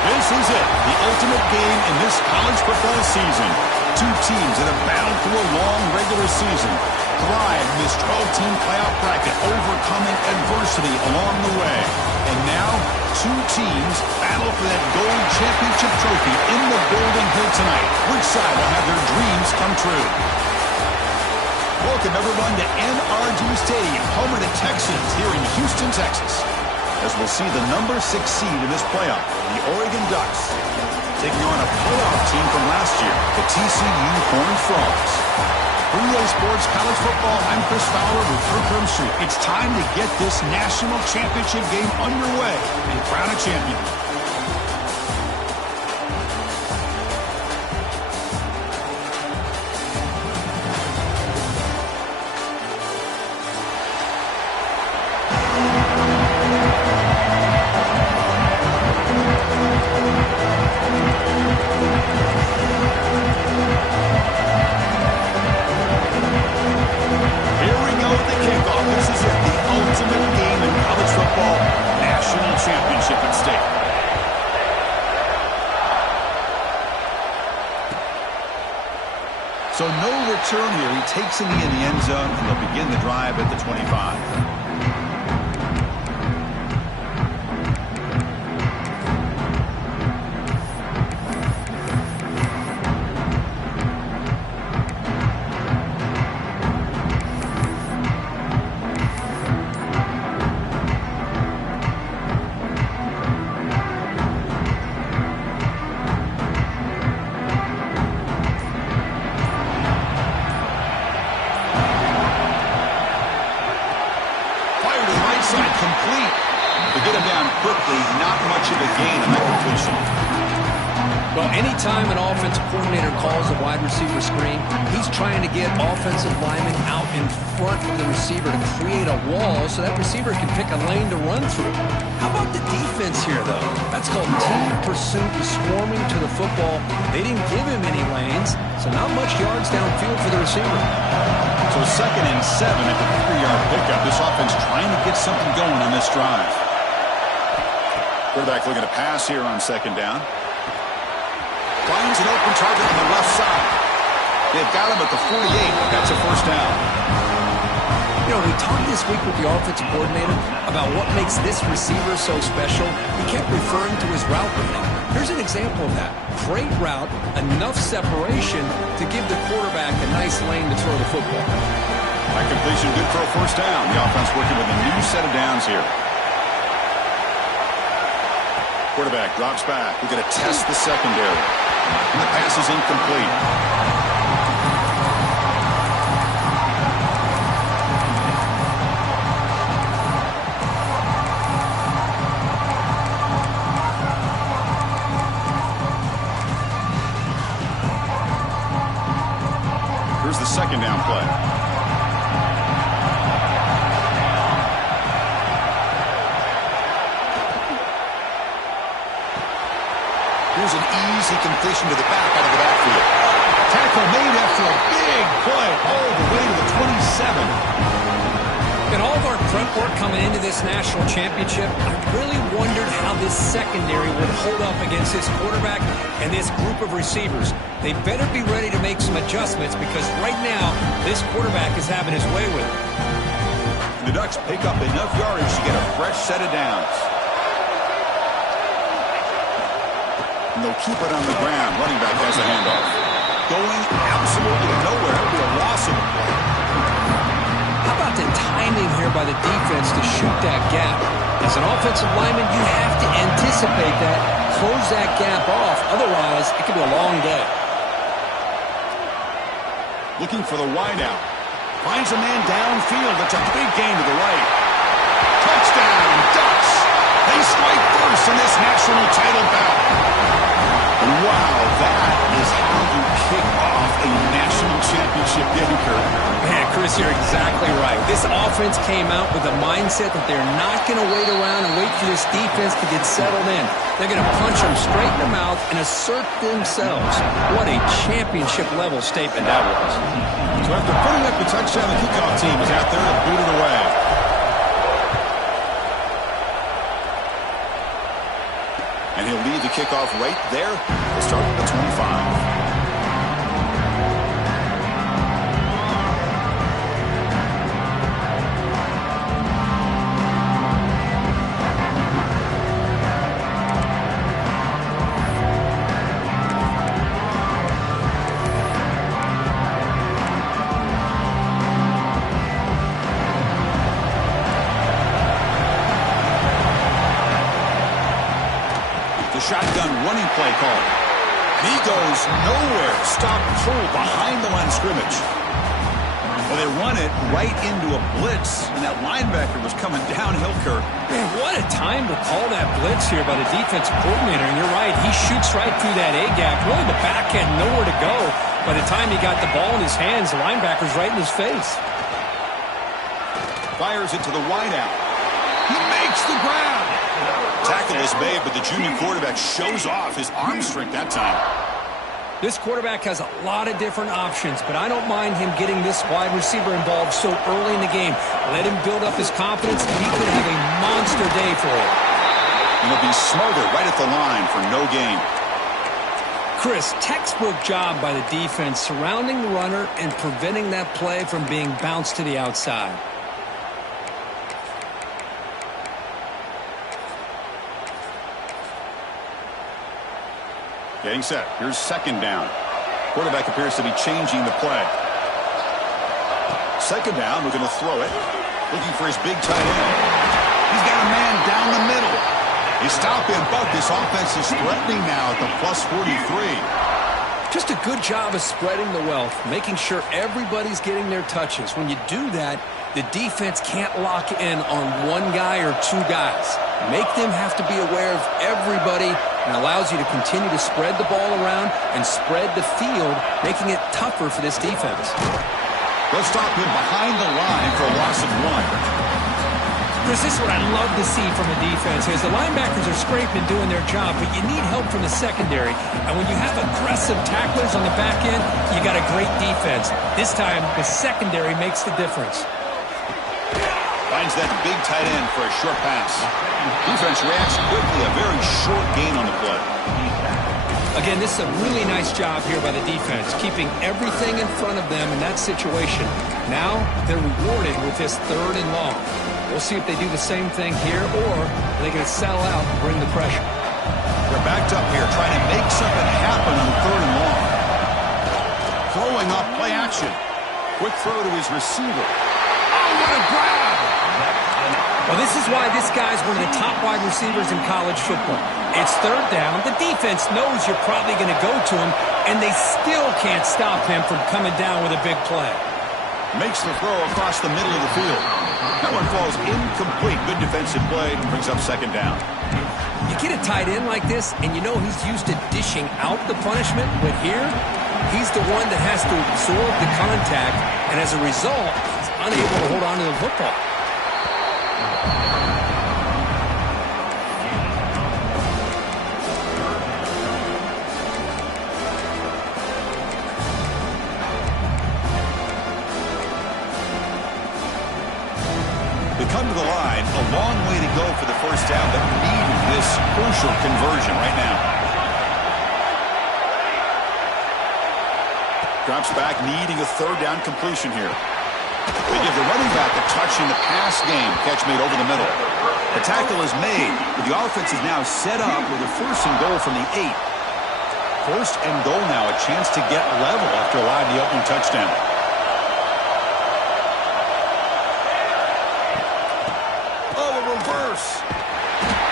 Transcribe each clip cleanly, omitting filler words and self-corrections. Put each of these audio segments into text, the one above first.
This is it, the ultimate game in this college football season. Two teams that have battled through a long regular season, thrived in this 12-team playoff bracket, overcoming adversity along the way. And now, two teams battle for that gold championship trophy in the building here tonight. Which side will have their dreams come true? Welcome, everyone, to NRG Stadium, home of the Texans here in Houston, Texas, as we'll see the number 6 seed in this playoff, the Oregon Ducks, taking on a playoff team from last year, the TCU Horned Frogs. For EA Sports College Football, I'm Chris Fowler with Kirkland Street. It's time to get this national championship game underway and crown a champion. So no return here. He takes it in the end zone, and they'll begin the drive at the 25. Complete. To get him down quickly, not much of a gain on that completion. Well, anytime an offensive coordinator calls a wide receiver screen, he's trying to get offensive linemen out in front of the receiver to create a wall so that receiver can pick a lane to run through. How about the defense here, though? That's called team pursuit and swarming to the football. They didn't give him any lanes, so not much yards downfield for the receiver. So 2nd and 7 at the 3-yard pickup. This offense trying to get something going on this drive. Quarterback looking to pass here on 2nd down. Finds an open target on the left side. They've got him at the 48. That's a first down. You know, we talked this week with the offensive coordinator about what makes this receiver so special. He kept referring to his route running. Here's an example of that. Great route, enough separation to give the quarterback a nice lane to throw the football. That completion good for a first down. The offense working with a new set of downs here. Quarterback drops back. We're going to test the secondary. And the pass is incomplete. Here's the 2nd down play. Here's an easy completion to the back out of the backfield. Tackle made after a big play all the way to the 27. In all of our front work coming into this national championship, I really wondered how this secondary would hold up against this quarterback and this group of receivers. They better be ready to make some adjustments because right now, this quarterback is having his way with it. The Ducks pick up enough yardage to get a fresh set of downs. And they'll keep it on the ground. Running back has the handoff. Going absolutely nowhere. It'll be a loss of the play. How about the timing here by the defense to shoot that gap? As an offensive lineman, you have to anticipate that, close that gap off. Otherwise, it could be a long day. Looking for the wideout. Finds a man downfield. That's a big gain to the right. Touchdown, Ducks! They strike first in this national title bout. And wow, that is how you kick off a national championship game, Kurt. Man, Chris, you're exactly right. This offense came out with a mindset that they're not going to wait around and wait for this defense to get settled in. They're going to punch them straight in the mouth and assert themselves. What a championship-level statement that was. So after putting up the touchdown, the kickoff team is out there to boot it away. And he'll lead the kickoff right there. We'll start at the 25. Shotgun running play call. And he goes nowhere. Stop pull behind the line of scrimmage. Well, they run it right into a blitz, and that linebacker was coming downhill, Kirk. Man, what a time to call that blitz here by the defensive coordinator. And you're right, he shoots right through that A-gap. Really, the back had nowhere to go. By the time he got the ball in his hands, the linebacker's right in his face. Fires it to the wideout. He makes the grab. Tackle is made, but the junior quarterback shows off his arm strength that time. This quarterback has a lot of different options, but I don't mind him getting this wide receiver involved so early in the game. Let him build up his confidence, and he could have a monster day for it. And he'll be smarter right at the line for no gain. Chris, textbook job by the defense surrounding the runner and preventing that play from being bounced to the outside. Getting set. Here's second down. Quarterback appears to be changing the play. Second down, we're going to throw it. Looking for his big tight end. He's got a man down the middle. They stop him, but this offense is threatening now at the plus 43. Just a good job of spreading the wealth, making sure everybody's getting their touches. When you do that, the defense can't lock in on one guy or two guys. Make them have to be aware of everybody, and allows you to continue to spread the ball around and spread the field, making it tougher for this defense. They'll stop him behind the line for a loss of one. Chris, this is what I love to see from a defense is the linebackers are scraping doing their job, but you need help from the secondary. And when you have aggressive tacklers on the back end, you got a great defense. This time, the secondary makes the difference. Finds that big tight end for a short pass. Defense reacts quickly, a very short gain on the play. Again, this is a really nice job here by the defense, keeping everything in front of them in that situation. Now, they're rewarded with this third and long. We'll see if they do the same thing here, or are they going to settle out and bring the pressure. They're backed up here, trying to make something happen on third and long. Throwing up play action. Quick throw to his receiver. Oh, what a grab! Well, this is why this guy's one of the top wide receivers in college football. It's third down. The defense knows you're probably going to go to him, and they still can't stop him from coming down with a big play. Makes the throw across the middle of the field. That one falls incomplete. Good defensive play. Brings up second down. You get a tight end like this, and you know he's used to dishing out the punishment, but here, he's the one that has to absorb the contact, and as a result, he's unable to hold on to the football. Come to the line, a long way to go for the first down, but need this crucial conversion right now. Drops back, needing a third down completion here. They give the running back a touch in the pass game. Catch made over the middle. The tackle is made, but the offense is now set up with a first and goal from the 8. 1st and goal now, a chance to get level after allowing the opening touchdown. Oh, a reverse.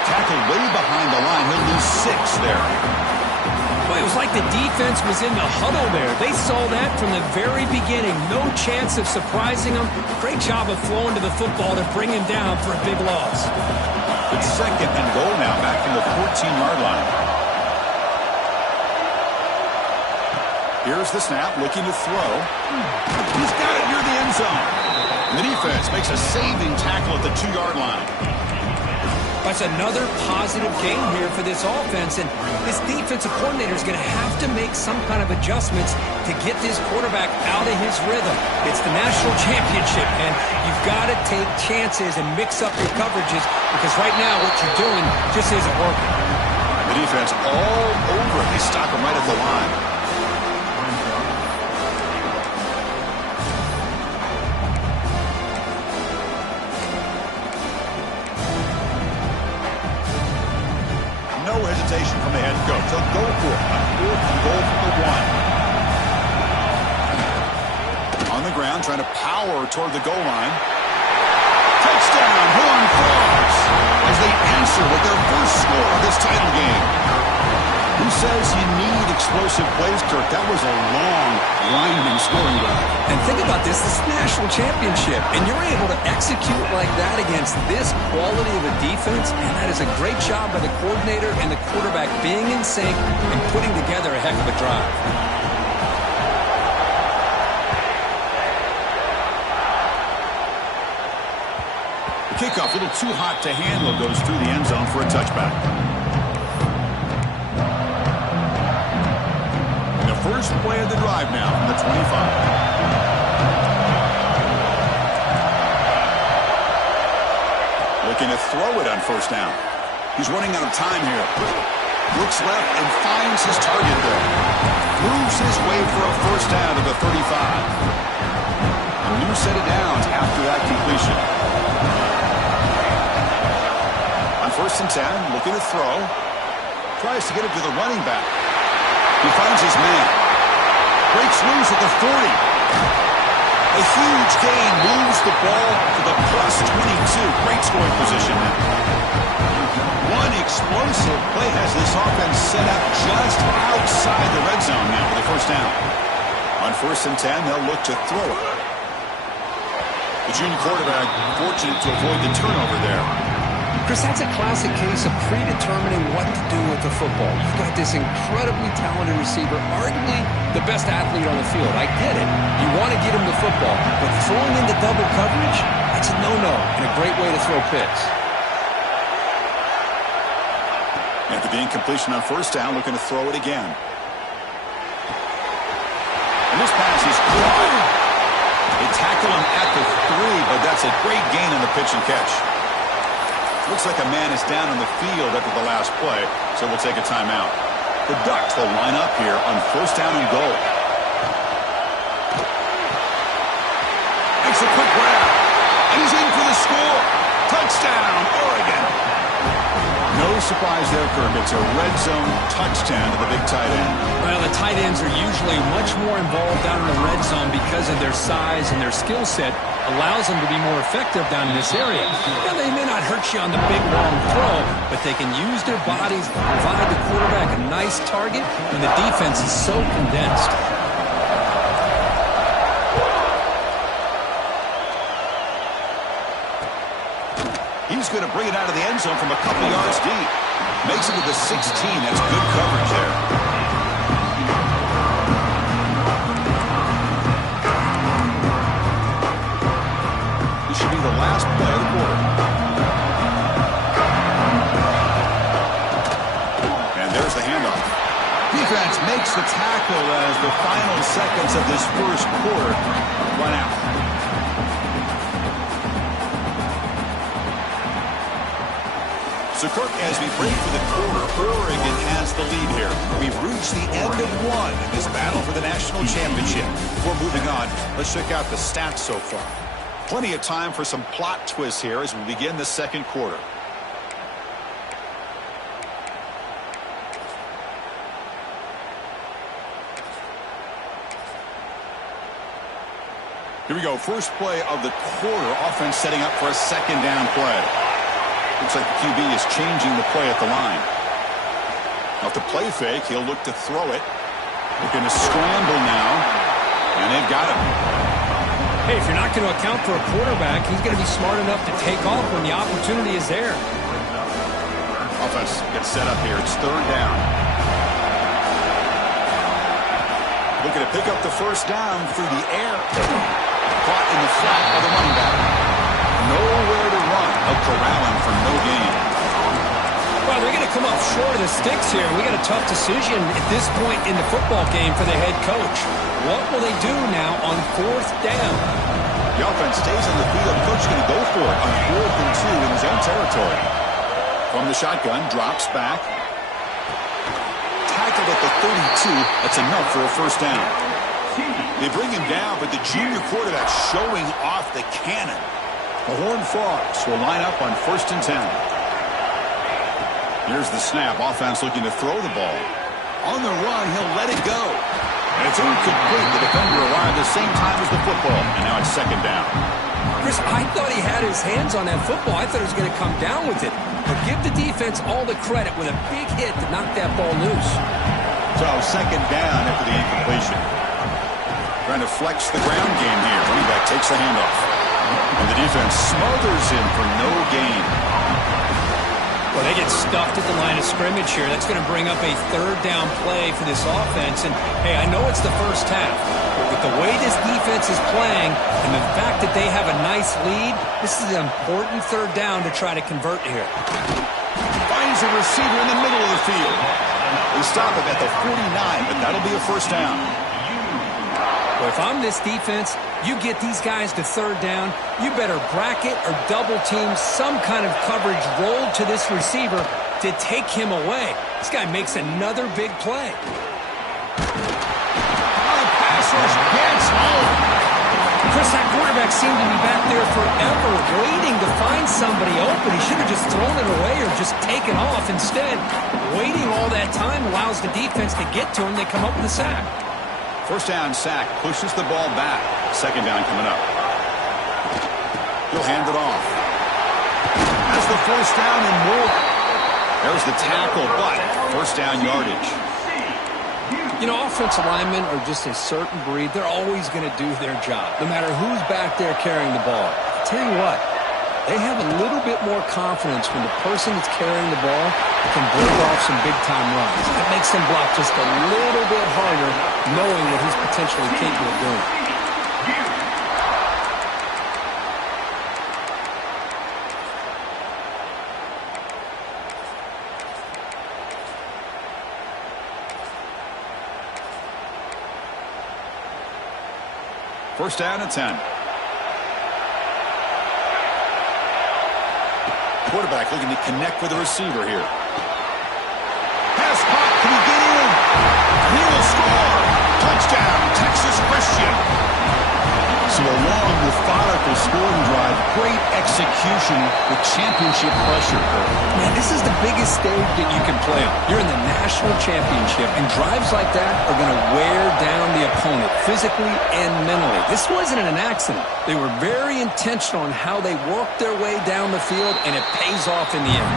Tackled way behind the line. He'll lose 6 there. Well, it was like the defense was in the huddle there. They saw that from the very beginning. No chance of surprising them. Great job of flowing to the football to bring him down for a big loss. It's 2nd and goal now, back from the 14-yard line. Here's the snap, looking to throw. He's got it near the end zone. And the defense makes a saving tackle at the 2-yard line. That's another positive game here for this offense, and this defensive coordinator is going to have to make some kind of adjustments to get this quarterback out of his rhythm. It's the national championship, and you've got to take chances and mix up your coverages, because right now what you're doing just isn't working. The defense all over it. They stop him right at the line. No hesitation from the head coach. He'll go for it on 4th and goal from the 1. On the ground, trying to power toward the goal line. Touchdown, Horn Frogs, as they answer with their first score of this title game. Who says you need explosive plays, Kirk? That was a long, winding scoring drive. And think about this is the national championship, and you're able to execute like that against this quality of a defense, and that is a great job by the coordinator and the quarterback being in sync and putting together a heck of a drive. The kickoff, a little too hot to handle, goes through the end zone for a touchback. First play of the drive now from the 25. Looking to throw it on 1st down. He's running out of time here. Looks left and finds his target there. Moves his way for a 1st down to the 35. A new set of downs after that completion. On 1st and 10, looking to throw. Tries to get it to the running back. He finds his man. Breaks loose at the 40. A huge gain moves the ball to the +22. Great scoring position now. One explosive play has this offense set up just outside the red zone now for the 1st down. On 1st and 10, they'll look to throw it. The junior quarterback fortunate to avoid the turnover there. Chris, that's a classic case of predetermining what to do with the football. You've got this incredibly talented receiver, arguably the best athlete on the field. I get it. You want to get him the football, but throwing into double coverage, that's a no-no and a great way to throw picks. After the incompletion on 1st down, looking to throw it again. And this pass is caught. They tackle him at the 3, but that's a great gain on the pitch and catch. Looks like a man is down on the field after the last play, so we'll take a timeout. The Ducks will line up here on 1st down and goal. Makes a quick grab, and he's in for the score. Touchdown, Oregon. No surprise there, Kirk. It's a red zone touchdown to the big tight end. Well, the tight ends are usually much more involved down in the red zone because of their size and their skill set. Allows them to be more effective down in this area. Now, they may not hurt you on the big, long throw, but they can use their bodies to provide the quarterback a nice target when the defense is so condensed. He's going to bring it out of the end zone from a couple yards deep. Makes it to the 16. That's good coverage there. Should be the last play of the quarter. And there's the handoff. Defense makes the tackle as the final seconds of this first quarter run out. So, Kirk, as we break for the quarter, Oregon has the lead here. We've reached the end of 1 in this battle for the national championship. Before moving on, let's check out the stats so far. Plenty of time for some plot twists here as we begin the 2nd quarter. Here we go. First play of the quarter. Offense setting up for a second down play. Looks like the QB is changing the play at the line. Off the play fake, he'll look to throw it. Looking to scramble now. And they've got him. Hey, if you're not going to account for a quarterback, he's going to be smart enough to take off when the opportunity is there. Offense gets set up here. It's third down. Looking to pick up the first down through the air. Caught in the flat by the running back. Nowhere to run. Out corralling for no gain. Well, they're going to come up short of the sticks here. We got a tough decision at this point in the football game for the head coach. What will they do now on fourth down? The offense stays on the field. The coach is going to go for it on 4th and 2 in his own territory. From the shotgun, drops back. Tackled at the 32. That's enough for a first down. They bring him down, but the junior quarterback showing off the cannon. The Horned Frogs will line up on 1st and 10. Here's the snap. Offense looking to throw the ball. On the run, he'll let it go. And it's incomplete. The defender arrived at the same time as the football. And now it's second down. Chris, I thought he had his hands on that football. I thought he was going to come down with it. But give the defense all the credit with a big hit to knock that ball loose. So second down after the incompletion. Trying to flex the ground game here. Running back takes the handoff. And the defense smothers him for no gain. Well, they get stuffed at the line of scrimmage here. That's going to bring up a third down play for this offense. And, hey, I know it's the first half, but with the way this defense is playing and the fact that they have a nice lead, this is an important third down to try to convert here. Finds a receiver in the middle of the field. They stop him at the 49, but that'll be a first down. Well, if I'm this defense, you get these guys to third down, you better bracket or double team some kind of coverage rolled to this receiver to take him away. This guy makes another big play. Pass rush gets home. Chris, that quarterback seemed to be back there forever waiting to find somebody open. He should have just thrown it away or just taken off. Instead, waiting all that time allows the defense to get to him. They come up with a sack. First down sack, pushes the ball back. Second down coming up. He'll hand it off. That's the first down and more. There's the tackle, but first down yardage. You know, offensive linemen are just a certain breed. They're always going to do their job, no matter who's back there carrying the ball. I'll tell you what, they have a little bit more confidence when the person that's carrying the ball can break off some big-time runs. It makes them block just a little bit harder, knowing what he's potentially capable of doing. First down and 10. Quarterback looking to connect with the receiver here. Pass caught. Can he get in? He will score. Touchdown, Texas Christian. So a long, methodical scoring drive. Great execution with championship pressure. Man, this is the biggest stage that you can play on. You're in the national championship, and drives like that are going to wear down the opponent physically and mentally. This wasn't an accident. They were very intentional in how they worked their way down the field, and it pays off in the end.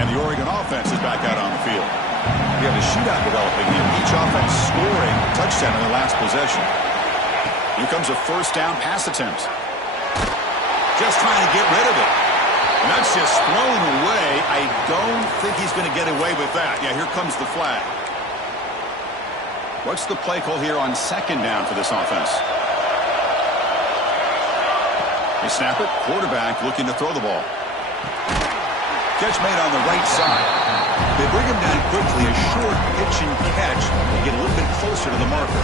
And the Oregon offense is back out on the field. We have a shootout developing here. Each offense scoring a touchdown in the last possession. Here comes a first down pass attempt. Just trying to get rid of it. And that's just thrown away. I don't think he's going to get away with that. Yeah, here comes the flag. What's the play call here on second down for this offense? They snap it. Quarterback looking to throw the ball. Catch made on the right side. They bring him down quickly. A short pitch and catch. They get a little bit closer to the marker.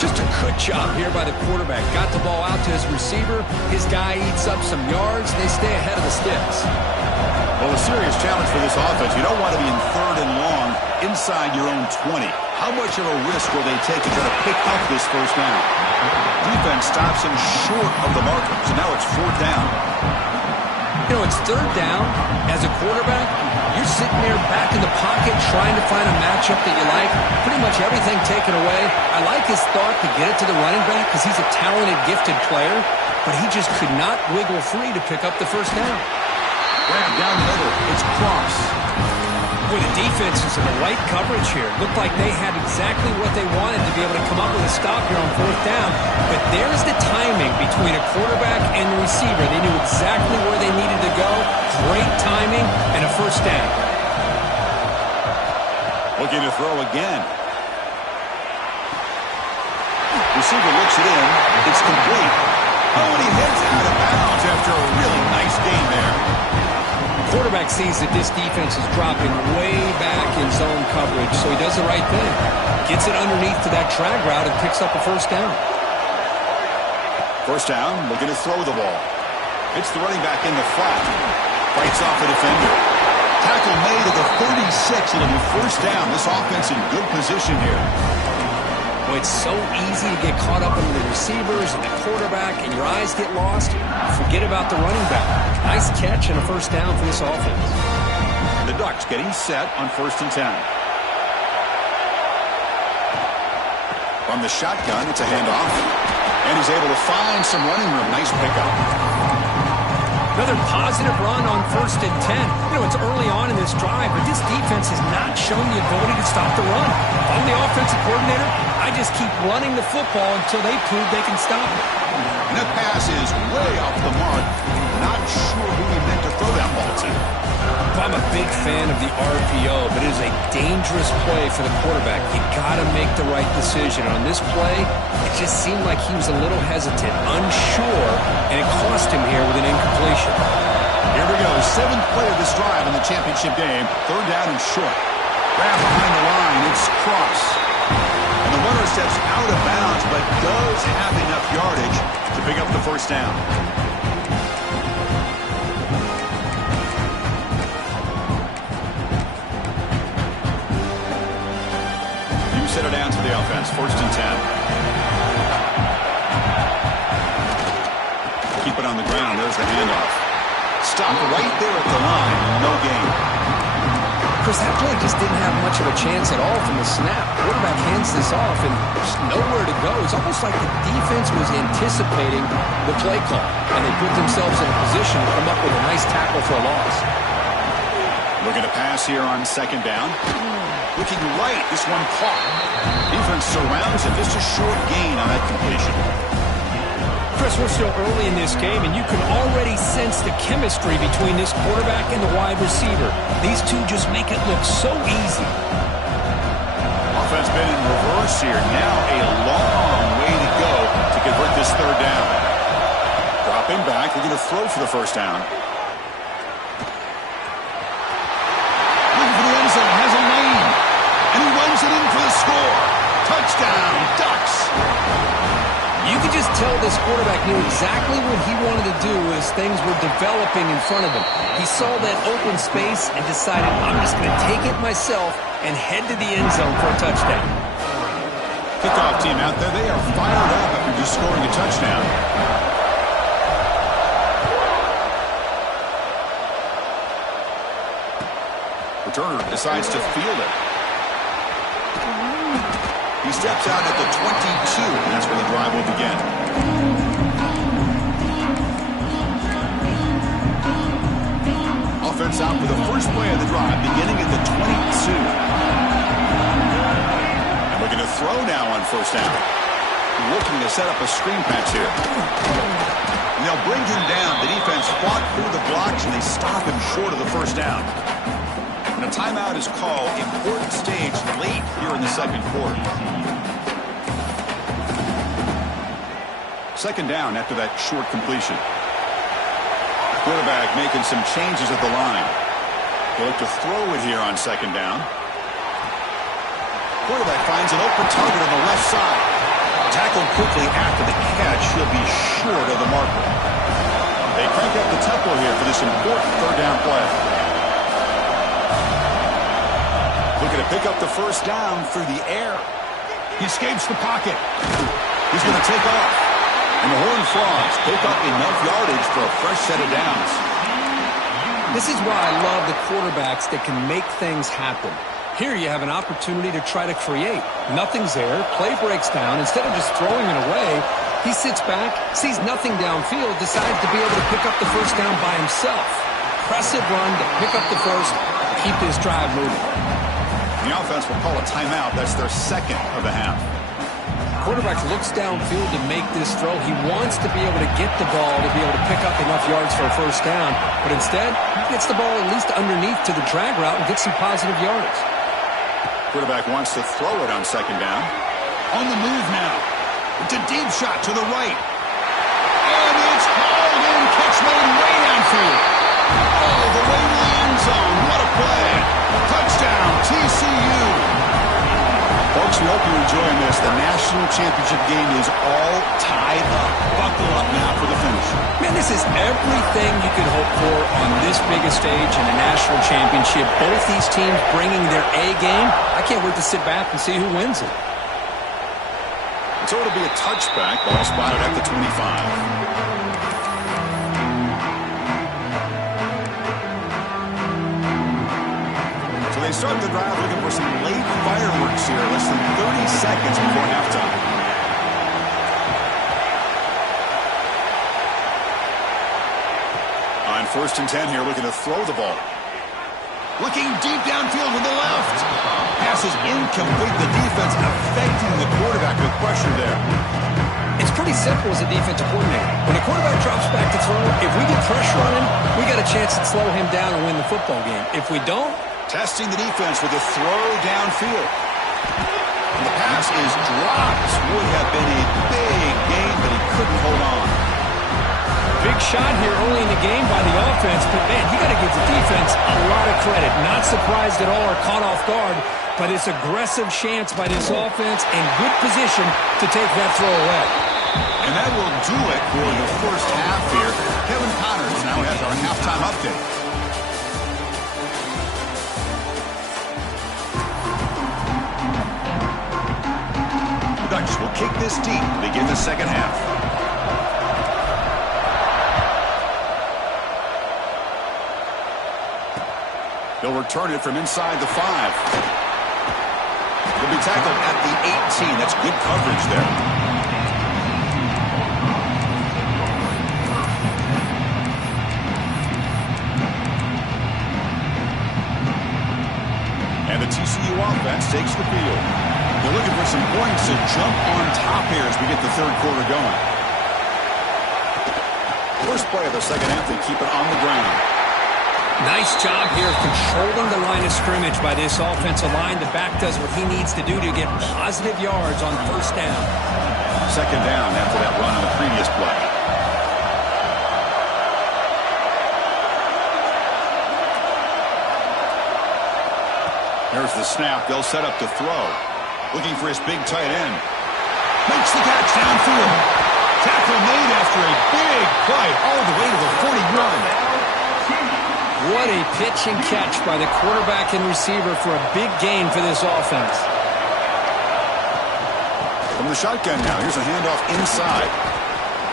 Just a good job here by the quarterback. Got the ball out to his receiver. His guy eats up some yards. They stay ahead of the sticks. Well, a serious challenge for this offense. You don't want to be in third and long inside your own 20. How much of a risk will they take to try to pick up this first down? Defense stops him short of the marker. So now it's fourth down. You know, it's third down. As a quarterback, you're sitting there back in the pocket trying to find a matchup that you like. Pretty much everything taken away. I like his thought to get it to the running back because he's a talented, gifted player, but he just could not wiggle free to pick up the first down. Grab down the middle. It's Cross. Boy, the defense is in the right coverage here. Looked like they had exactly what they wanted to be able to come up with a stop here on fourth down. But there's the timing between a quarterback and the receiver. They knew exactly where they needed to go. Great timing and a first down. Looking to throw again. Receiver looks it in. It's complete. Oh, and he heads out of bounds after a really nice gain there. Quarterback sees that this defense is dropping way back in zone coverage, so he does the right thing. Gets it underneath to that drag route and picks up a first down. First down, looking to throw the ball. It's the running back in the flat. Fights off a defender. Tackle made at the 36. It'll be first down. This offense in good position here. Boy, it's so easy to get caught up in the receivers and the quarterback, and your eyes get lost. Forget about the running back. Nice catch and a first down for this offense. The Ducks getting set on 1st and 10. From the shotgun, it's a handoff. And he's able to find some running room. Nice pickup. Another positive run on 1st and 10. You know, it's early on in this drive, but this defense has not shown the ability to stop the run. If I'm the offensive coordinator, I just keep running the football until they prove they can stop it. And that pass is way off the mark. Not sure who he meant to throw that ball to. I'm a big fan of the RPO, but it is a dangerous play for the quarterback. You got to make the right decision. On this play, it just seemed like he was a little hesitant, unsure, and it cost him here with an incompletion. Here we go. 7th play of this drive in the championship game. 3rd down and short. Grab behind the line. It's Cross. And the runner steps out of bounds, but does have enough yardage to pick up the first down. Set it down to the offense. 1st and 10. Keep it on the ground. There's the handoff. Stop right there at the line. No gain. Chris, that play just didn't have much of a chance at all from the snap. Quarterback hands this off and there's nowhere to go. It's almost like the defense was anticipating the play call, and they put themselves in a position to come up with a nice tackle for a loss. Looking to pass here on 2nd down. Looking right. This one caught. Defense surrounds him. Just a short gain on that completion. Chris, we're still early in this game, and you can already sense the chemistry between this quarterback and the wide receiver. These two just make it look so easy. Offense been in reverse here. Now a long way to go to convert this 3rd down. Dropping back. We're going to throw for the first down. Looking for the end zone. Has a lane. And he runs it in for the score. Touchdown, Ducks. You could just tell this quarterback knew exactly what he wanted to do as things were developing in front of him. He saw that open space and decided, I'm just going to take it myself and head to the end zone for a touchdown. Kickoff team out there. They are fired up after just scoring a touchdown. Returner decides to field it. He steps out at the 22, and that's where the drive will begin. Offense out for the first play of the drive, beginning at the 22. And looking to throw now on 1st down. Looking to set up a screen pass here. And they'll bring him down. The defense fought through the blocks, and they stop him short of the first down. And a timeout is called. Important stage late here in the 2nd quarter. 2nd down after that short completion. Quarterback making some changes at the line. He'll look to throw it here on 2nd down. Quarterback finds an open target on the left side. Tackled quickly after the catch. He'll be short of the marker. They crank up the tempo here for this important 3rd down play. Looking to pick up the first down through the air. He escapes the pocket. He's going to take off. And the Horned Frogs pick up enough yardage for a fresh set of downs. This is why I love the quarterbacks that can make things happen. Here you have an opportunity to try to create. Nothing's there. Play breaks down. Instead of just throwing it away, he sits back, sees nothing downfield, decides to be able to pick up the first down by himself. Impressive run to pick up the first, keep this drive moving. The offense will call a timeout. That's their second of the half. Quarterback looks downfield to make this throw. He wants to be able to get the ball to be able to pick up enough yards for a first down, but instead, he gets the ball at least underneath to the drag route and gets some positive yards. Quarterback wants to throw it on second down. On the move now. It's a deep shot to the right. And it's hauled in. Catch made way downfield. Oh, the way to the end zone. What a play. Touchdown, TCU. Folks, we hope you're enjoying this. The national championship game is all tied up. Buckle up now for the finish. Man, this is everything you could hope for on this biggest stage in a national championship. Both these teams bringing their A game. I can't wait to sit back and see who wins it. So it'll be a touchback. Ball spotted at the 25. They start the drive looking for some late fireworks here. Less than 30 seconds before halftime. On 1st and 10 here, looking to throw the ball. Looking deep downfield to the left. Pass is incomplete. The defense affecting the quarterback with pressure there. It's pretty simple as a defensive coordinator. When a quarterback drops back to throw, if we get pressure on him, we got a chance to slow him down and win the football game. If we don't, testing the defense with a throw downfield. And the pass is dropped. Would have been a big gain, but he couldn't hold on. Big shot here early in the game by the offense, but man, you got to give the defense a lot of credit. Not surprised at all or caught off guard, but it's aggressive chance by this offense and good position to take that throw away. And that will do it for the first half here. Kevin Connors now has our halftime update. Ducks will kick this deep to begin the second half. They'll return it from inside the 5. They'll be tackled at the 18. That's good coverage there. And the TCU offense takes the field. They're looking for some points to jump on top here as we get the third quarter going. First play of the second half, they keep it on the ground. Nice job here of controlling the line of scrimmage by this offensive line. The back does what he needs to do to get positive yards on first down. Second down after that run on the previous play. There's the snap. They'll set up to throw. Looking for his big tight end. Makes the catch downfield. Tackle made after a big play all the way to the 41. What a pitch and catch by the quarterback and receiver for a big gain for this offense. From the shotgun now, here's a handoff inside.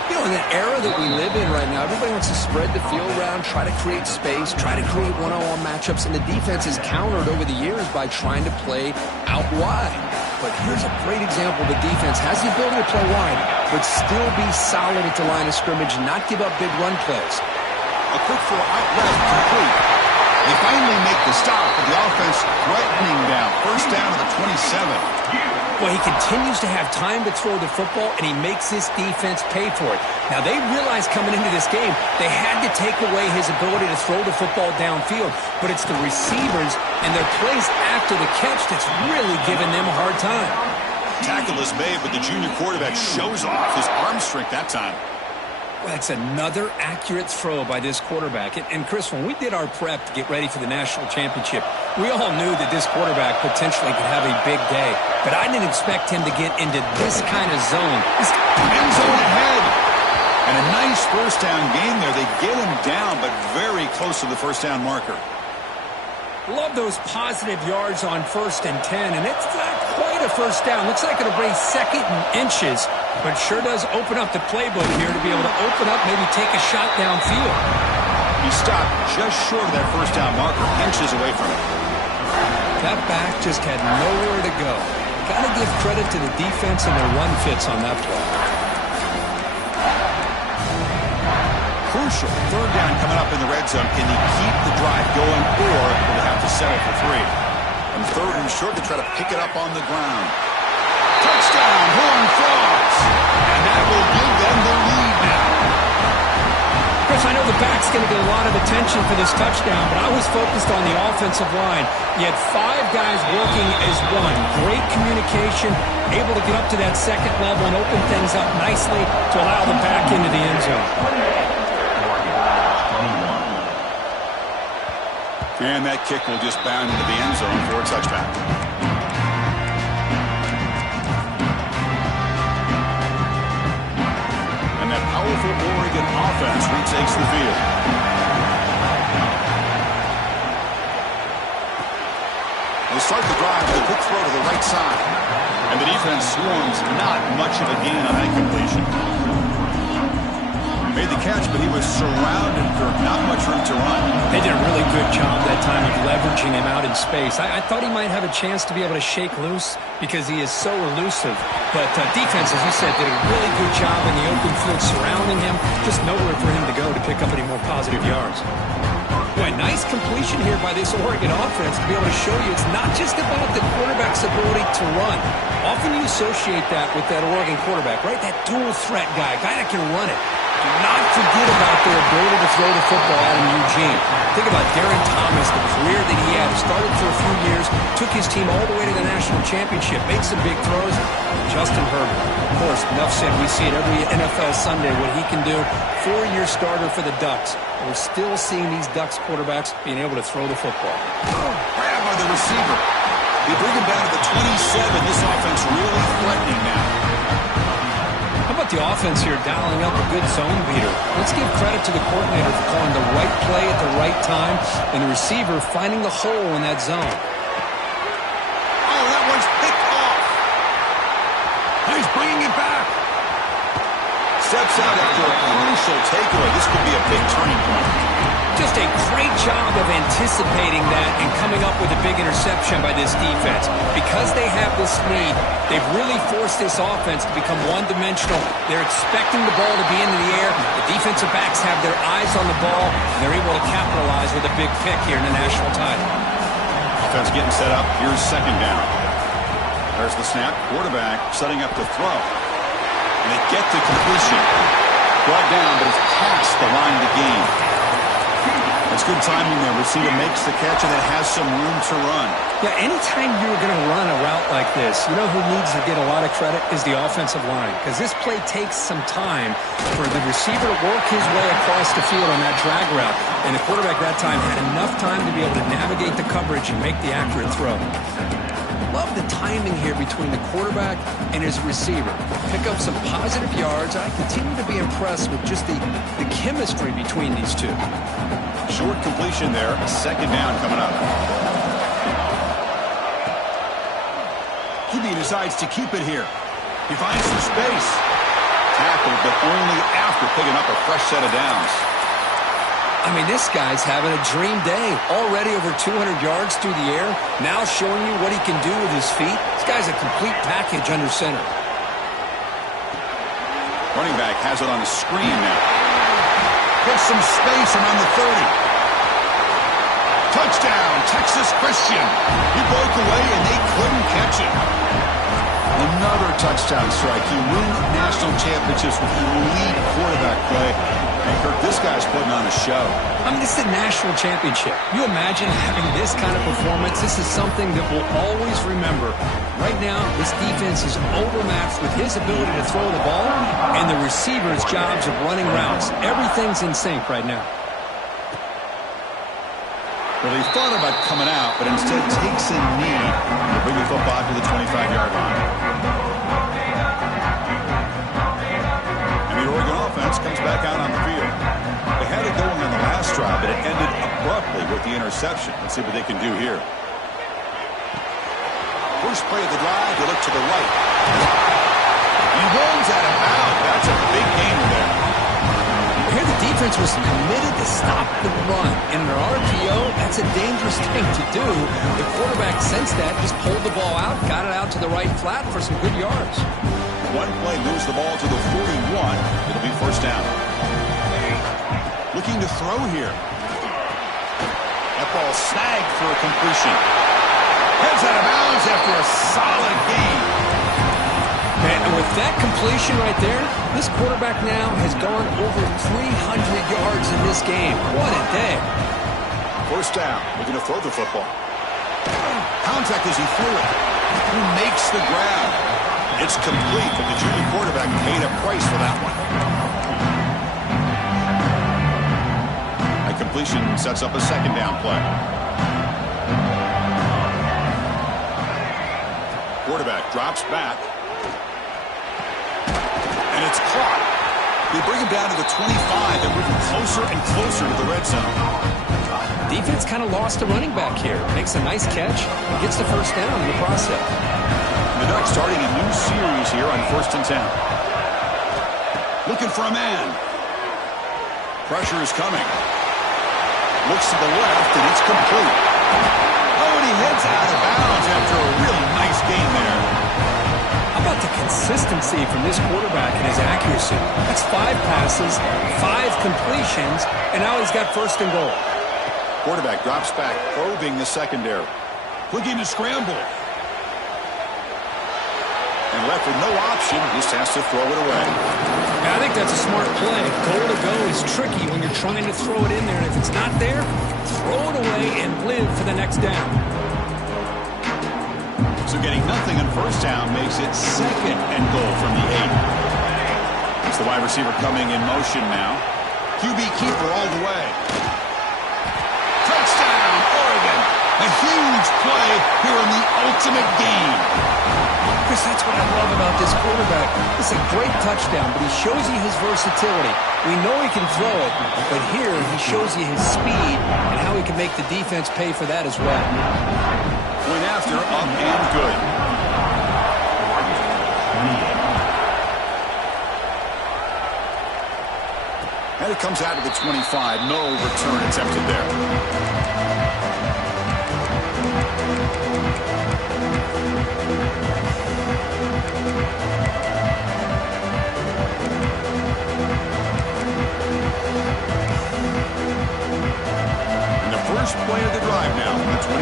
You know, in the era that we live in right now, everybody wants to spread the field around, try to create space, try to create one-on-one matchups, and the defense is countered over the years by trying to play out wide. But here's a great example. The defense has the ability to play wide, but still be solid at the line of scrimmage, not give up big run plays. A quick throw out left, complete. They finally make the stop, but the offense threatening down. First down to the 27. Well, he continues to have time to throw the football, and he makes this defense pay for it. Now, they realized coming into this game, they had to take away his ability to throw the football downfield. But it's the receivers and their plays after the catch that's really giving them a hard time. Tackle is made, but the junior quarterback shows off his arm strength that time. Well, that's another accurate throw by this quarterback. And Chris, when we did our prep to get ready for the national championship, we all knew that this quarterback potentially could have a big day. But I didn't expect him to get into this kind of zone. This end zone ahead. And a nice first down gain there. They get him down, but very close to the first down marker. Love those positive yards on 1st and 10, and it's not quite a first down. Looks like it'll bring second and inches, but sure does open up the playbook here to be able to open up, maybe take a shot downfield. He stopped just short of that first down marker, inches away from it. That back just had nowhere to go. Got to give credit to the defense and their run fits on that play. Crucial. Third down coming up in the red zone. Can he keep the drive going, or will he have to settle for 3? And third and short to try to pick it up on the ground. Touchdown, Horned Frogs. And that will give them the lead now. Chris, I know the back's going to get a lot of attention for this touchdown, but I was focused on the offensive line. You had 5 guys working as one. Great communication, able to get up to that second level and open things up nicely to allow them back into the end zone. And that kick will just bound into the end zone for a touchback. And that powerful Oregon offense retakes the field. They start the drive with a quick throw to the right side. And the defense swarms not much of a gain on that completion. Made the catch, but he was surrounded for not much room to run. They did a really good job that time of leveraging him out in space. I thought he might have a chance to be able to shake loose because he is so elusive. But defense, as you said, did a really good job in the open field surrounding him. Just nowhere for him to go to pick up any more positive yards. Boy, nice completion here by this Oregon offense to be able to show you it's not just about the quarterback's ability to run. Often you associate that with that Oregon quarterback, right? That dual threat guy that can run it. Do not forget about their ability to throw the football out in Eugene. Think about Darren Thomas, the career that he had. Started for a few years, took his team all the way to the national championship, made some big throws. Justin Herbert, of course, enough said, we see it every NFL Sunday what he can do. 4-year starter for the Ducks. And we're still seeing these Ducks quarterbacks being able to throw the football. Grab by the receiver. They bring him down to the 27. This offense really threatening now. How about the offense here dialing up a good zone beater? Let's give credit to the coordinator for calling the right play at the right time and the receiver finding the hole in that zone. Oh, that one's picked off. He's bringing it back. Steps out after a crucial takeaway. This could be a big turning point. Just a great job of anticipating that and coming up with a big interception by this defense. Because they have this lead, they've really forced this offense to become one-dimensional. They're expecting the ball to be into the air. The defensive backs have their eyes on the ball, and they're able to capitalize with a big pick here in the national title. Offense getting set up. Here's second down. There's the snap. Quarterback setting up to throw. And they get to completion. Brought down, but it's past the line of the game. That's good timing there. Receiver makes the catch and it has some room to run. Yeah, anytime you're going to run a route like this, you know who needs to get a lot of credit is the offensive line. Because this play takes some time for the receiver to work his way across the field on that drag route. And the quarterback that time had enough time to be able to navigate the coverage and make the accurate throw. Love the timing here between the quarterback and his receiver. Pick up some positive yards. I continue to be impressed with just the chemistry between these two. Short completion there. Second down coming up. He decides to keep it here. He finds some space. Tackled, but only after picking up a fresh set of downs. I mean, this guy's having a dream day. Already over 200 yards through the air. Now showing you what he can do with his feet. This guy's a complete package under center. Running back has it on the screen now. Gets some space around the 30. Touchdown, Texas Christian. He broke away and they couldn't catch him. Another touchdown strike. You win national championships with elite quarterback play. And Kirk, this guy's putting on a show. I mean, this is a national championship. You imagine having this kind of performance? This is something that we'll always remember. Right now, this defense is overmatched with his ability to throw the ball and the receiver's jobs of running routes. Everything's in sync right now. Well, he thought about coming out, but instead takes a knee to bring the football to the 25-yard line. And the Oregon offense comes back out on the field. They had it going on the last drive, but it ended abruptly with the interception. Let's see what they can do here. First play of the drive, they look to the right. He rolls out of bounds. That's a big gainer there. Here the defense was committed to stop the run. In an RPO, that's a dangerous thing to do. The quarterback sensed that, just pulled the ball out, got it out to the right flat for some good yards. One play moves the ball to the 41. It'll be first down. Looking to throw here. That ball snagged for a completion. Heads out of bounds after a solid gain. And with that completion right there, this quarterback now has gone over 300 yards in this game. What a day. First down. Looking to throw the football. Contact as he threw it. Who makes the grab? It's complete, but the junior quarterback paid a price for that one. A completion sets up a second down play. Quarterback drops back. And it's caught. They bring him down to the 25 and moving closer and closer to the red zone. Defense kind of lost a running back here. Makes a nice catch and gets the first down in the process. The Ducks starting a new series here on 1st and 10. Looking for a man. Pressure is coming. Looks to the left, and it's complete. Oh, and he heads out of bounds after a really nice gain there. How about the consistency from this quarterback and his accuracy? That's 5 passes, 5 completions, and now he's got first and goal. Quarterback drops back, probing the secondary. Looking to scramble. And left with no option, just has to throw it away. I think that's a smart play. Goal to go is tricky when you're trying to throw it in there, and if it's not there, throw it away and live for the next down. So getting nothing on first down makes it second and goal from the 8. It's the wide receiver coming in motion now. QB keeper all the way. Touchdown, Oregon. A huge play here in the ultimate game. Chris, that's what I love about this quarterback. It's a great touchdown, but he shows you his versatility. We know he can throw it, but here he shows you his speed and how he can make the defense pay for that as well. Point after, up and good. And it comes out of the 25. No return attempted there. First play of the drive now from the 25.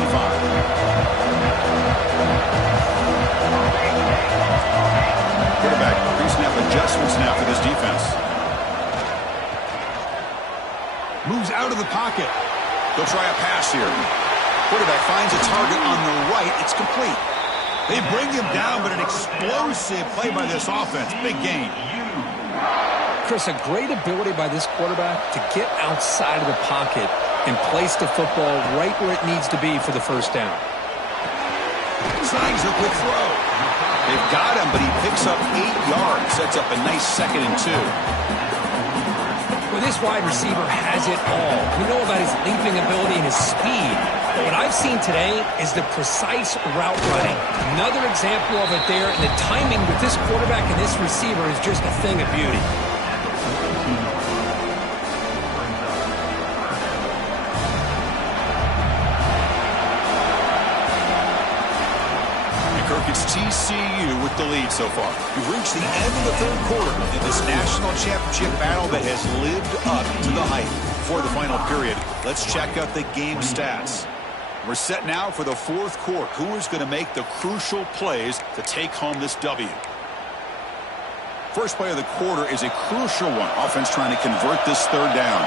Quarterback, pre-snap adjustments now for this defense. Moves out of the pocket. They'll try a pass here. Quarterback finds a target on the right. It's complete. They bring him down, but an explosive play by this offense. Big gain. Chris, a great ability by this quarterback to get outside of the pocket and place the football right where it needs to be for the first down. Snags a quick throw. They've got him, but he picks up 8 yards. Sets up a nice 2nd and 2. Well, this wide receiver has it all. We know about his leaping ability and his speed. But what I've seen today is the precise route running. Another example of it there, and the timing with this quarterback and this receiver is just a thing of beauty. It's TCU with the lead so far. We've reached the end of the 3rd quarter in this national championship battle that has lived up to the hype. Before the final period, let's check out the game stats. We're set now for the 4th quarter. Who is going to make the crucial plays to take home this W? First play of the quarter is a crucial one. Offense trying to convert this 3rd down.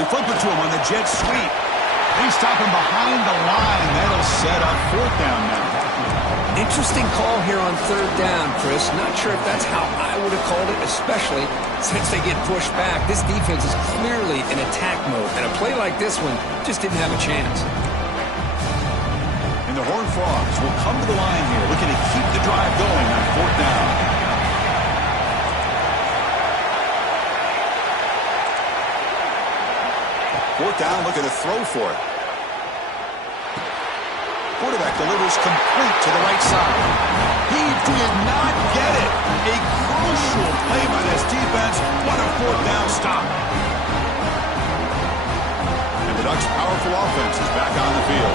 They flip it to him on the jet sweep. They stop him behind the line. That'll set up 4th down now. Interesting call here on 3rd down, Chris. Not sure if that's how I would have called it, especially since they get pushed back. This defense is clearly in attack mode, and a play like this one just didn't have a chance. And the Horned Frogs will come to the line here, looking to keep the drive going on 4th down. Fourth down, looking to throw for it. Quarterback delivers complete to the right side. He did not get it. A crucial play by this defense. What a fourth down stop. And the Ducks' powerful offense is back on the field.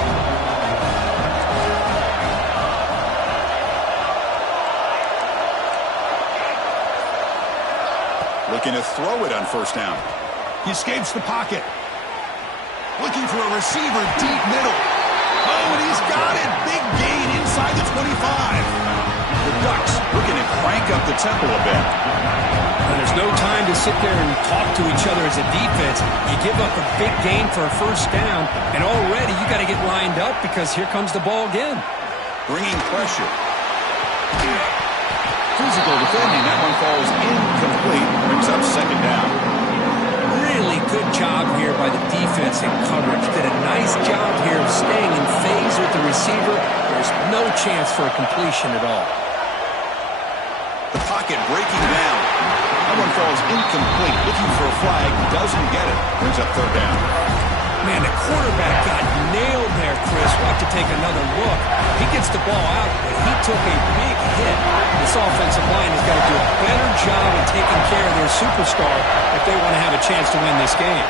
Looking to throw it on first down. He escapes the pocket. Looking for a receiver deep middle. Oh, and he's got it. Big gain inside the 25. The Ducks looking to crank up the tempo a bit. Well, there's no time to sit there and talk to each other as a defense. You give up a big gain for a first down, and already you got to get lined up because here comes the ball again. Bringing pressure. Physical defending. That one falls incomplete. Brings up second down. Really good job here by the defense in coverage. Did a nice job here of staying in phase with the receiver. There's no chance for a completion at all. The pocket breaking down. That one falls incomplete. Looking for a flag. Doesn't get it. Brings up third down. Man, the quarterback got nailed there, Chris. We'll have to take another look. He gets the ball out, but he took a big hit. This offensive line has got to do a better job of taking care of their superstar if they want to have a chance to win this game.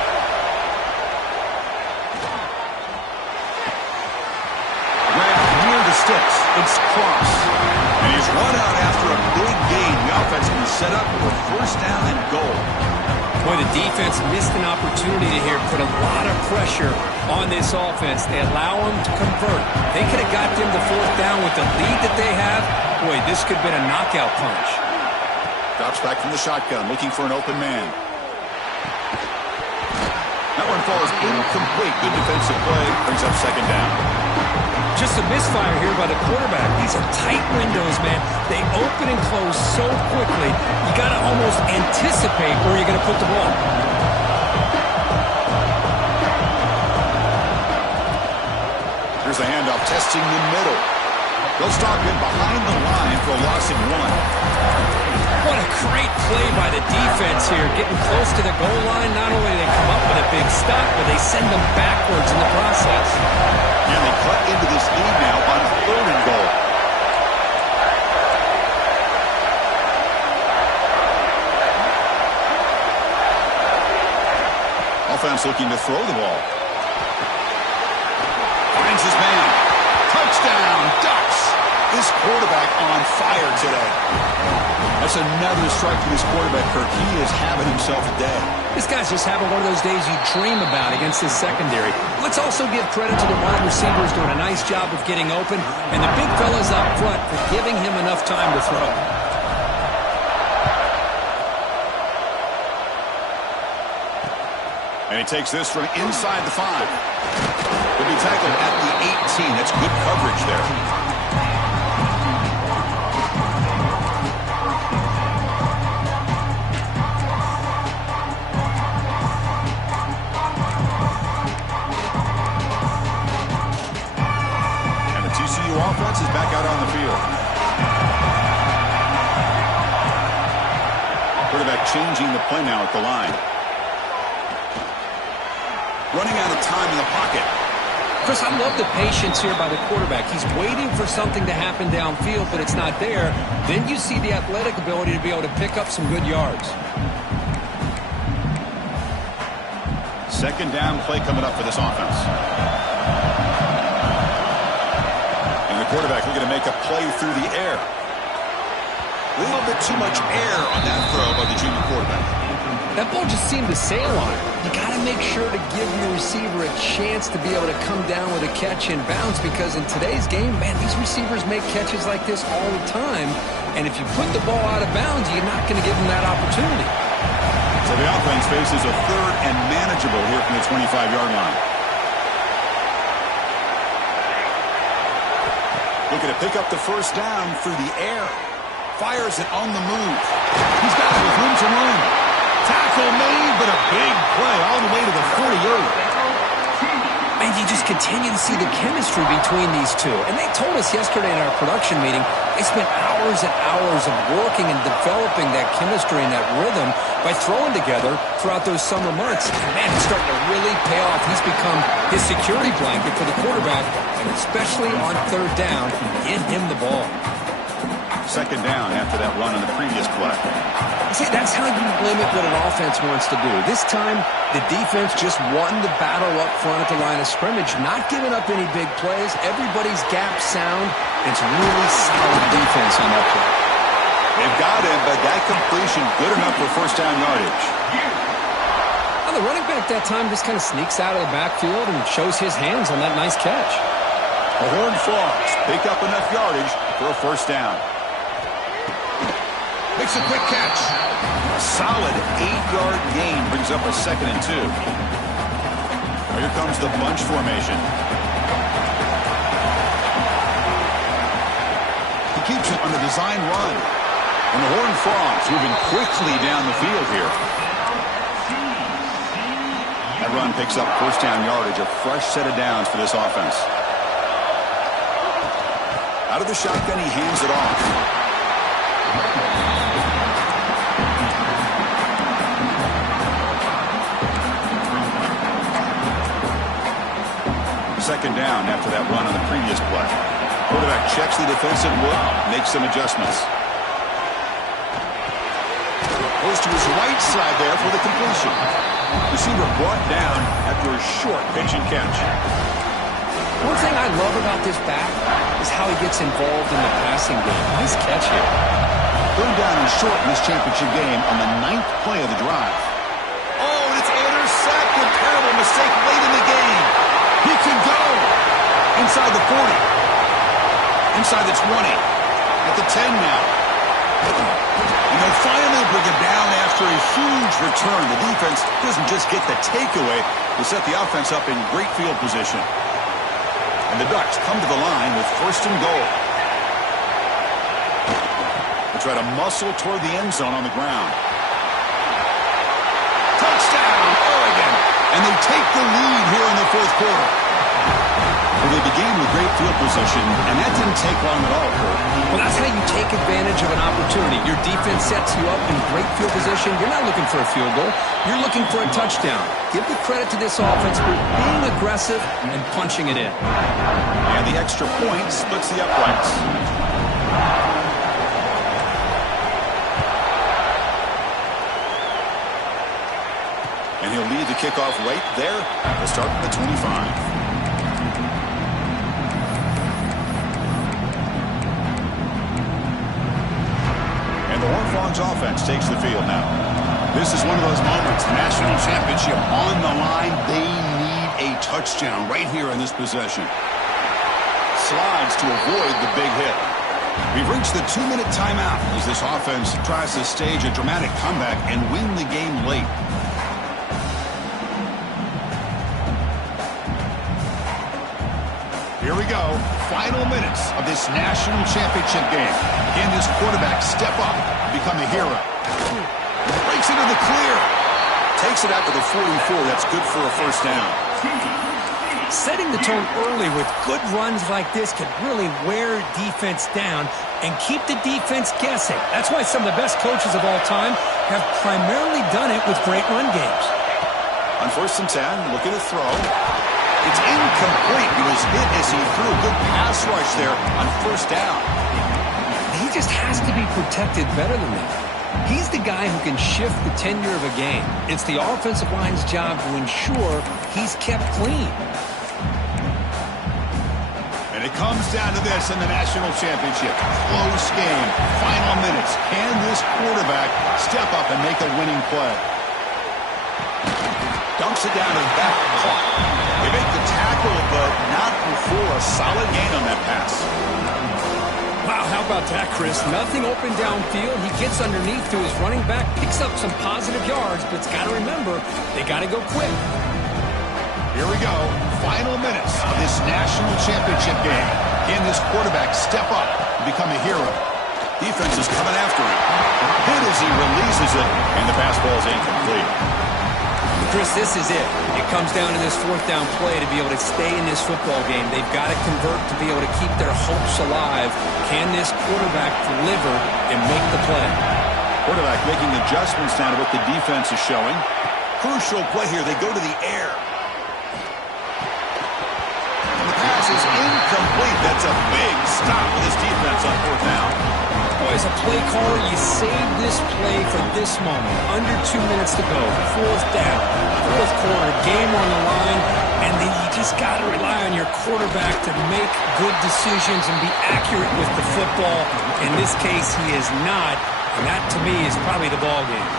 Grabbed near the sticks. It's Cross. And he's run out after a big gain. The offense can set up for first down and goal. Boy, the defense missed an opportunity to here put a lot of pressure on this offense. They allow them to convert. They could have got them the fourth down with the lead that they have. Boy, this could have been a knockout punch. Drops back from the shotgun, looking for an open man. That one falls incomplete. Good defensive play. Brings up second down. Just a misfire here by the quarterback. These are tight windows, man. They open and close so quickly. You got to almost anticipate where you're going to put the ball. Here's the handoff, testing the middle. They'll stop him behind the line for a loss of one. What a great play by the defense here. Getting close to the goal line, not only do they come up with a big stop, but they send them backwards in the process. And they cut into this lead now on third and goal. Offense looking to throw the ball. Finds his man. Touchdown, Ducks. This quarterback on fire today. That's another strike for this quarterback, Kirk. He is having himself a day. This guy's just having one of those days you dream about against his secondary. Let's also give credit to the wide receivers doing a nice job of getting open, and the big fellas up front for giving him enough time to throw. And he takes this from inside the 5. He'll be tackled at the 18. That's good coverage there. Offense is back out on the field. Quarterback changing the play now at the line. Running out of time in the pocket. Chris, I love the patience here by the quarterback. He's waiting for something to happen downfield, but it's not there. Then you see the athletic ability to be able to pick up some good yards. Second down play coming up for this offense. Quarterback looking to make a play through the air. A little bit too much air on that throw by the junior quarterback. That ball just seemed to sail on it. You got to make sure to give your receiver a chance to be able to come down with a catch and bounce, because in today's game, man, these receivers make catches like this all the time. And if you put the ball out of bounds, you're not going to give them that opportunity. So the offense faces a third and manageable here from the 25-yard line. Looking to pick up the first down through the air. Fires it on the move. He's got it with room to run. Tackle made, but a big play all the way to the 48. Man, you just continue to see the chemistry between these two. And they told us yesterday in our production meeting, they spent hours and hours of working and developing that chemistry and that rhythm by throwing together throughout those summer months. And man, it's starting to really pay off. He's become his security blanket for the quarterback, and especially on third down, get him the ball. Second down after that run on the previous play. See, that's how you limit what an offense wants to do. This time, the defense just won the battle up front at the line of scrimmage, not giving up any big plays. Everybody's gap sound. It's really solid defense on that play. They've got him, but that completion good enough for first down yardage. Well, the running back that time just kind of sneaks out of the backfield and shows his hands on that nice catch. The Horned Frogs pick up enough yardage for a first down. Makes a quick catch. A solid 8-yard gain brings up a 2nd and 2. Here comes the bunch formation. He keeps it on the design run. And the Horned Frogs moving quickly down the field here. That run picks up first down yardage, a fresh set of downs for this offense. Out of the shotgun, he hands it off. Second down after that run on the previous play. Quarterback checks the defensive look, makes some adjustments. Goes to his right side there for the completion. Receiver brought down after a short pitch and catch. One thing I love about this back is how he gets involved in the passing game. Nice catch here. Third down and short in this championship game on the 9th play of the drive. Oh, and it's intercepted. Terrible mistake late in the game. He can go inside the 40, inside the 20, at the 10 now. And they'll finally bring him down after a huge return. The defense doesn't just get the takeaway, they set the offense up in great field position. And the Ducks come to the line with first and goal. They try to muscle toward the end zone on the ground. Touchdown, Oregon! And they take the lead here in the fourth quarter. Well, they began with great field position, and that didn't take long at all, Kurt. Well, that's how you take advantage of an opportunity. Your defense sets you up in great field position. You're not looking for a field goal. You're looking for a touchdown. Give the credit to this offense for being aggressive and punching it in. And the extra point splits the uprights. And he'll lead the kickoff right there to start at the 25. The Horned Frogs offense takes the field now. This is one of those moments, the national championship on the line. They need a touchdown right here in this possession. Slides to avoid the big hit. We've reached the 2-minute timeout as this offense tries to stage a dramatic comeback and win the game late. Here we go. Final minutes of this national championship game. Can this quarterback step up and become a hero? Breaks into the clear. Takes it out to the 44. That's good for a first down. Setting the tone early with good runs like this can really wear defense down and keep the defense guessing. That's why some of the best coaches of all time have primarily done it with great run games. On first and 10, looking to throw. It's incomplete. He was hit as he threw a good pass rush there on first down. He just has to be protected better than that. He's the guy who can shift the tenure of a game. It's the offensive line's job to ensure he's kept clean. And it comes down to this in the national championship. Close game. Final minutes. Can this quarterback step up and make a winning play? Dumps it down to the back. Caught. They make the tackle, but not before a solid gain on that pass. Wow, how about that, Chris? Nothing open downfield. He gets underneath to his running back, picks up some positive yards, but it's got to remember, they got to go quick. Here we go. Final minutes of this national championship game. Can this quarterback step up and become a hero? Defense is coming after him. Hit as he releases it, and the pass ball is incomplete. Chris, this is it. It comes down to this fourth down play to be able to stay in this football game. They've got to convert to be able to keep their hopes alive. Can this quarterback deliver and make the play? Quarterback making adjustments now to what the defense is showing. Crucial play here. They go to the air. And the pass is incomplete. That's a big stop with this defense on fourth down. Boy, as a play caller, you save this play for this moment. Under 2 minutes to go. Fourth down. Fourth quarter. Game on the line. And then you just got to rely on your quarterback to make good decisions and be accurate with the football. In this case, he is not. And that, to me, is probably the ball game.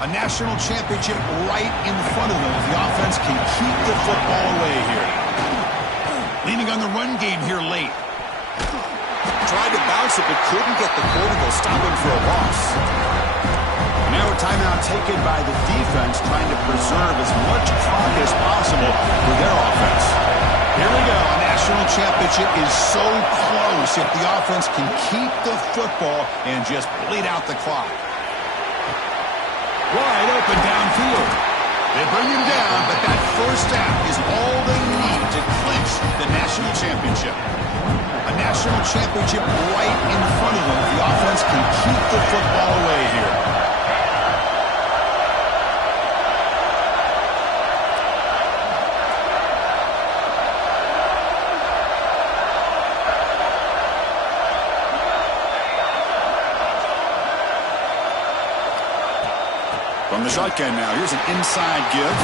A national championship right in front of them. The offense can keep the football away here. Leaning on the run game here late. Tried to bounce it, but couldn't get the quarter. Stop him for a loss. Now a timeout taken by the defense, trying to preserve as much clock as possible for their offense. Here we go. A national championship is so close if the offense can keep the football and just bleed out the clock. Wide open downfield. They bring him down, but that first down is all they need to clinch the national championship. A national championship right in front of them. The offense can keep the football away here. From the shotgun now, here's an inside give.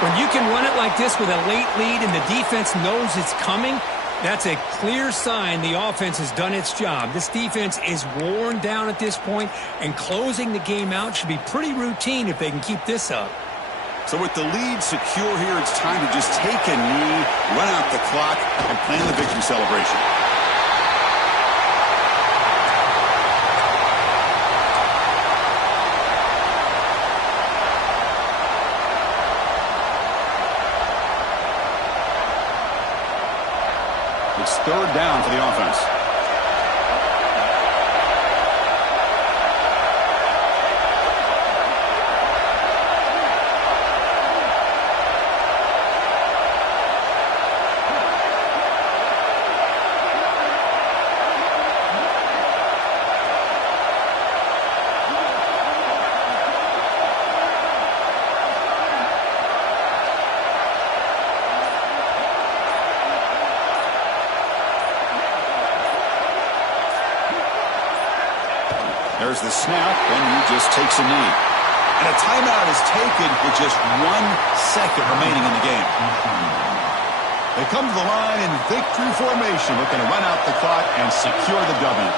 When you can run it like this with a late lead and the defense knows it's coming, that's a clear sign the offense has done its job. This defense is worn down at this point, and closing the game out should be pretty routine if they can keep this up. So with the lead secure here, it's time to just take a knee, run out the clock, and plan the victory celebration. It's third down for the offense. There's the snap, and he just takes a knee. And a timeout is taken with just 1 second remaining in the game. They come to the line in victory formation, looking to run out the clock and secure the W.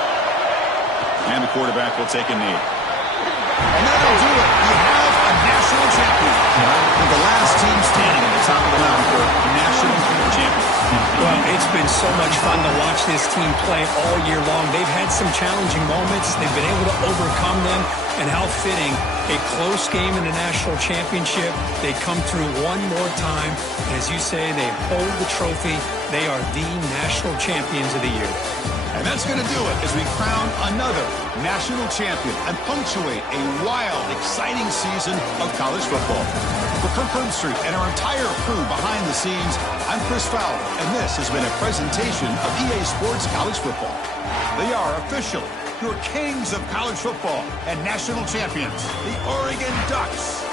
And the quarterback will take a knee. And that'll do it. We have a national champion. With the last team standing at the top of the mountain for national champions. Well, it's been so much fun to watch this team play all year long. They've had some challenging moments. They've been able to overcome them. And how fitting, a close game in the national championship. They come through one more time. And as you say, they hold the trophy. They are the national champions of the year. And that's going to do it as we crown another national champion and punctuate a wild, exciting season of college football. For Kirk Herbstreit and our entire crew behind the scenes, I'm Chris Fowler, and this has been a presentation of EA Sports College Football. They are officially your kings of college football and national champions, the Oregon Ducks.